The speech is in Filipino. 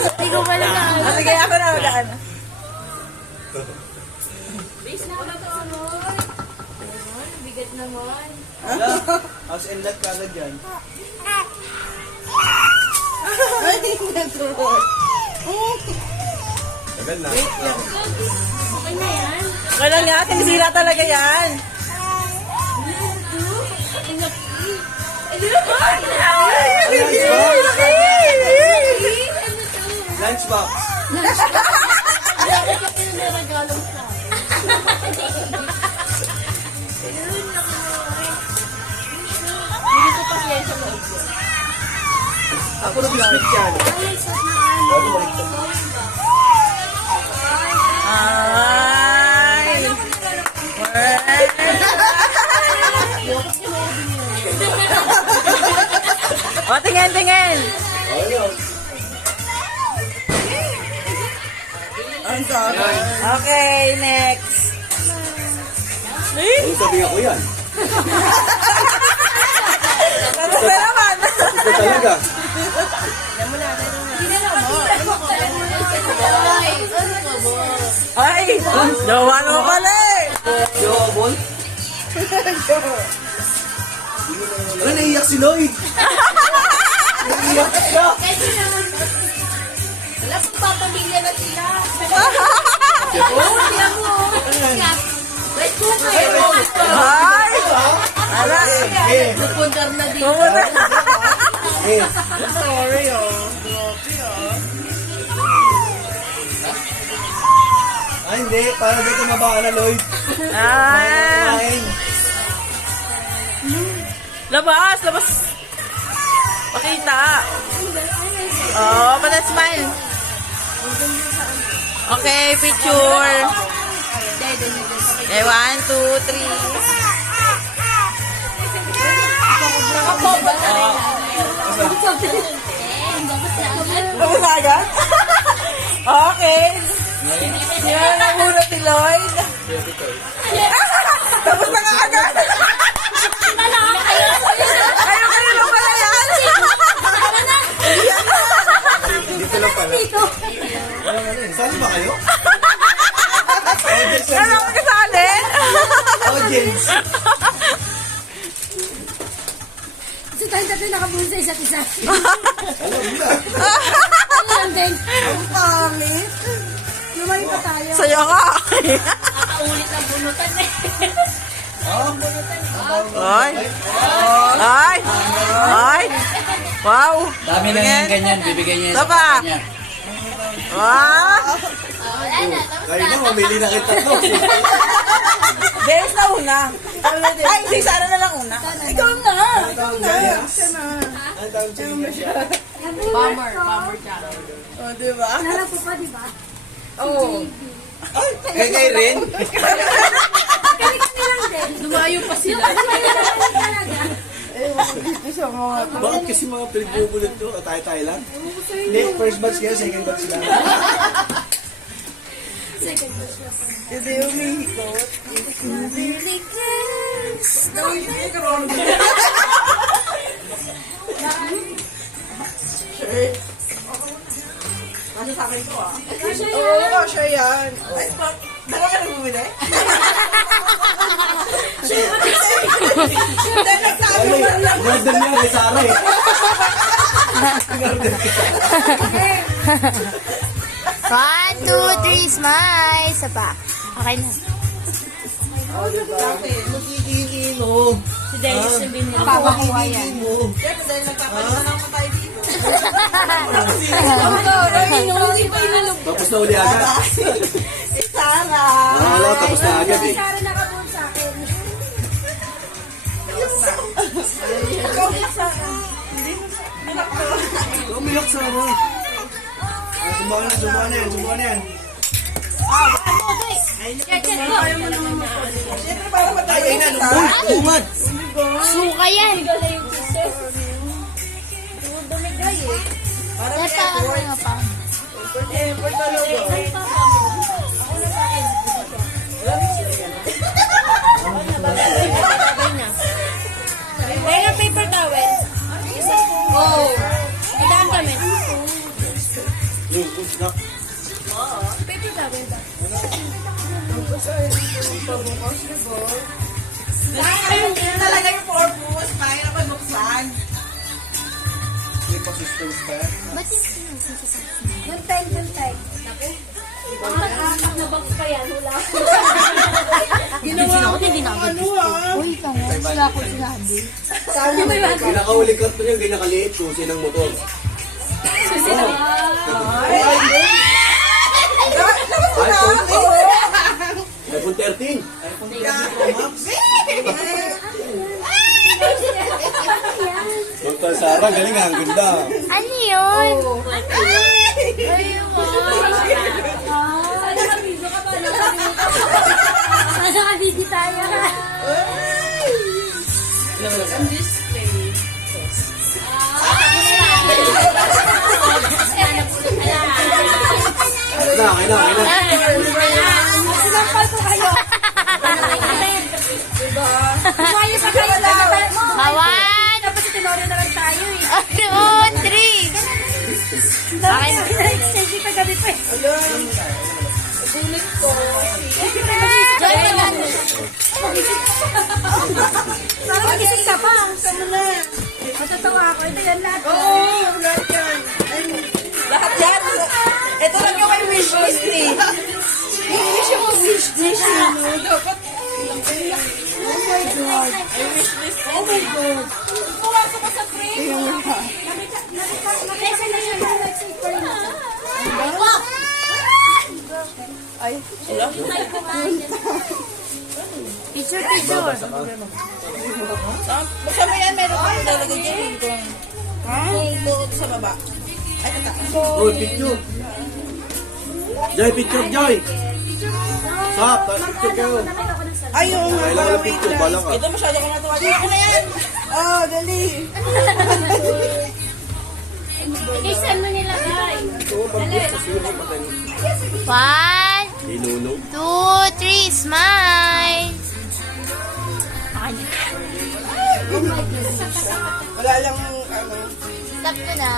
Hindi ko pala na. Sige, ako na magaan. Base na ako na to. Bigat naman. House and lot kagad yan. Ay, nag-roll. Tagal na. Okay na yan. Wala nga, tinisira talaga yan. Hindi na ba? Lunchbox. Bakit yung pinag-regalong sa hindi ko pa siya sa loob. Ako nag-split yan. Ay! O, tingin, tingin! Okay, next. Ano sabi ako yan? Ano ba naman? Ito talaga. Ay! Jowa mo pala eh! Yobol? Ano, naiiyak si Lloyd? Naiiyak siya. Wala pong papamilya na sila. Oo, sila mo. Wait ko kayo. Ay! Ala! Pupundar na dito. Pumunta! Eh, Sorry oh. hindi. Para di tumaba ka na, Lloyd. Ah! Kain. Labas! Labas! Pakita! Oh, pala smile! Okay, picture! Okay, 1, 2, 3. Tapos na agad? Okay! Yan ang hulot ni Lloyd. Tapos na nga agad! Ayaw kayo lang pala yan! Dito lang pala. Saan ba kayo? Audience Ano lang. ang kasali? Audience. Kasi tayong tatlo nakabuhin sa isa't isa. Alam mo na. Ano lang din? Ang pangit. Lumayo pa tayo. Saya ka. Nakaulit ng bunutan eh. Ay. Ay. Ay. Wow. Dami na yung ganyan, bibigyan niya Ito pa. kanya. Wow. Wala na. Tapos Kayo na, mamili na kita to. James na una. Ay, hindi. Sana na lang una. Ikaw na. Ikaw na. Ang tawag siya. Bomber channel. O, diba? Nalala ko pa, di ba? Oo. Kaya rin. Kami lang din. Lumayo pa sila. Lumayo na lang talaga. Isa mo. Bakit kasi mga pinagbubulit to? Tayo-tayo lang? Hindi, first batch kayo, second batch lang. Second batch na pa. Hindi umihikot. Really cares. Gawin ko yung karoon. Kasi sa akin to ah. Oo, siya yan. Ay, dala ka nang bumili? Hindi, nagsabi mo lang. Gordon niya kay Sarah eh. One, two, three, smile. Isa pa. Okay na. Magkikini mo. Si Dennis yung binili. Papakuha yan. Siyempre, dahil nagpapalit na tayo dito. Hindi pa inalog. Tapos na uli agad. Sana. Wala, tapos na agad eh. Sara nakabuhin sa akin. Umiyak sa mo. Subukan na yan. Check mo. Siyempre, para matayo Ay, na. Umad. Suka yan. Gala yung kisses. Dumigay eh. Para may Nasa ano effort. nga pa. Effort talaga. Ako na sa akin. Kaya paper towel. Oh. Madaan kami. Yung push na. Paper towel ba? Yun talaga yung purpose. Kaya naman buksan. May pa-systems pa yan. Ba't yung sinasasasas? One time. Naku. Apat na box pa yan. Wala. Ginawa ko, hindi na agad. Uy, ikaw nga. Wala ko sinabi. Pinakauling karton yung ginakaliit kung sinang motor. iPhone 13. iPhone 13 Pro Max. Dr. Sarah, galing nga. Ang ganda. Ano yun? Sana nakabigi tayo. Sinampal ko kayo. Kumayo pa kayo. Bawan! Dapat tinoro na lang tayo eh. 1, 2, 3. Bakit? Sige pa gabi pa eh. Parang magising ka pa. Matatawa ako. Ito yan lahat. Oo, lahat yan. Lahat yan. Ito lang yung may wishlist eh. Hindi siya mo wishlist. Dapat. Oh my God. Pumasok ka sa frame. Nakita na siya ng website pa rin. Ay, wala. Picture. Buksan mo yan, meron pa lalagay dyan. Ha? Ito sa baba. Ay, tata. Oh, picture. Joy, picture, Joy. Stop, picture kayo. Ay, oo nga. Kailangan ng Wait picture, lang. bala ka. Ito masyado ko natuwa. Dito na yan. Oh, dali. Isan mo nilagay. 1, Inuno. 2, 3, smile! Wala lang, ano. Stop ko na.